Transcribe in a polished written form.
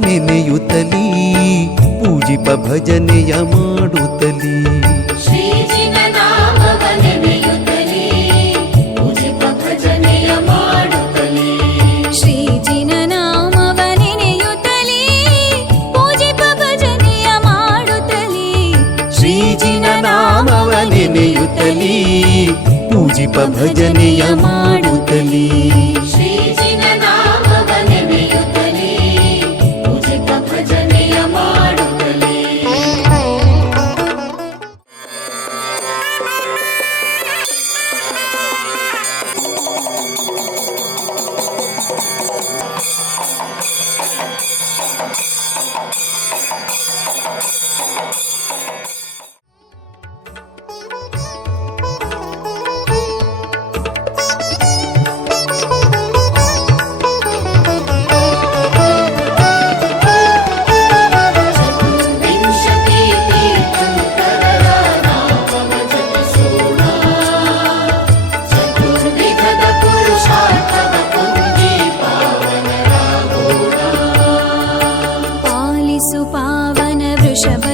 ನೆನೆಯುತ್ತಲೀ ಪೂಜಿಪ ಭಜನೆಯ ಮಾಡುತ್ತಲೀ ಶ್ರೀಜಿನ ನಾಮವ ನೆನೆಯುತ್ತಲೀ ಪೂಜಿಪ ಭಜನೆಯ ಮಾಡುತ್ತಲೀ ಶ್ರೀಜಿನ ನಾಮವ ನೆನೆಯುತ್ತಲೀ ಪೂಜಿಪ ಭಜನೆಯ ಮಾಡುತ್ತಲೀ ಶ್ರೀಜಿನ ನಾಮವ ನೆನೆಯುತ್ತಲೀ ಪೂಜಿಪ ಭಜನೆಯ ಮಾಡುತ್ತಲೀ ಶ್ರೀಜಿನ ನಾಮವ ನೆನೆಯುತ್ತಲೀ ಪೂಜಿಪ ಭಜನೆಯ ಮಾಡುತ್ತಲೀ ಚತುರ್ವಿಂಶತಿ ತೀರ್ಥಂಕರರ ನಾಮವ ಜಪಿಸೋಣ ಚತುರ್ವಿಧದ ಪುರುಷಾರ್ಥವ ಹೊಂದಿ ಪಾವನರಾಗೋಣ ಪಾಲಿಸು ಪಾವನ ವೃಷಭ